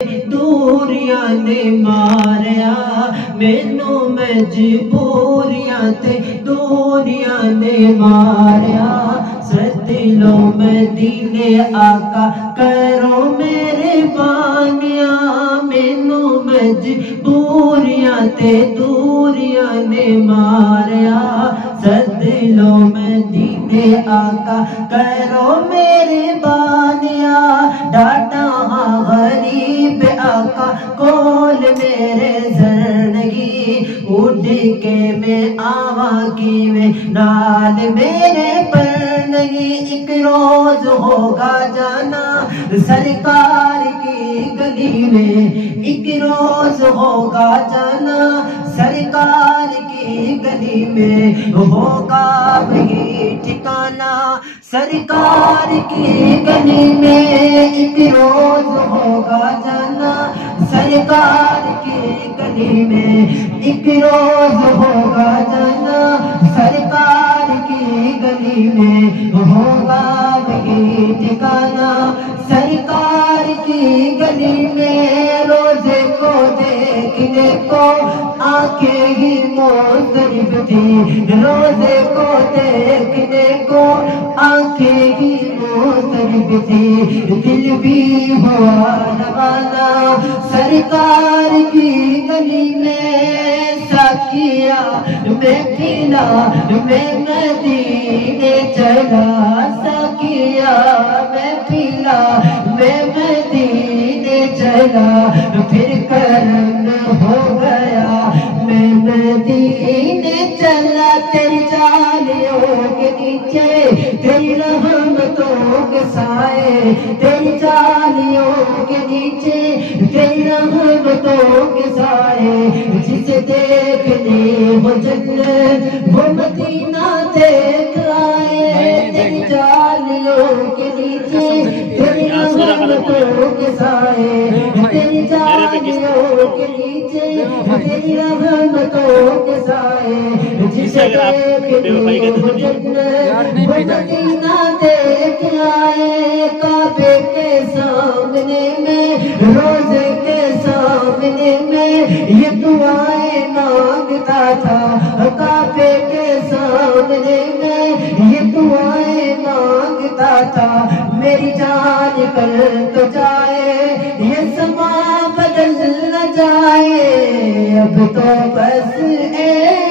दूरियां ने मारिया मैनू मजबूरियां ते दूरियां ने मारिया दिलो मदीने आका करो मेरे बानिया मैनू मजबूरियां ते दूरियां ने मारिया दिलो मदीने आका करो मेरे बानिया डाटा गरीब आका कोल मेरे ज़िंदगी उड़ के मैं आवा की में नाल मेरे परनगी एक रोज होगा जाना सरकार की गली में एक रोज होगा जाना सरकार की गली में होगा वही ठिकाना सरकार की गली में एक रोज होगा जाना सरकार की गली में एक रोज होगा जाना सरकार की गली में होगा वही ठिकाना सरकार की गली में रोजे को देखने को आंखें ही मुस्तरिब थी रोजे को देखने को आंखें ही मुस्तरिब थी दिल भी हुआ रवाना सरकार की गली में साकिया मैं पीला मैं मदीने चला साकिया मैं पीला मैं मदीने चला फिर करम हो गया मैं मदीने चला तेरी जालियों के नीचे तेरी रहमतों के साए तेरी जालियों के नीचे तेरी रहमतों के साए जिसे देखने वो जन्नत वो मदीना देख आए तेरी जालियों के नीचे तेरी रहमतों के साए तेरी जालियों के नीचे तेरी रहमतों के साए जिसे देखने वो जन्नत वो मदीना देख आए काबे के सामने में रोजे के सामने में ये दुआएं मांगता था काबे के सामने में ये दुआएं मांगता था मेरी जान कल तो जाए ये समा बदल न जाए अब तो बस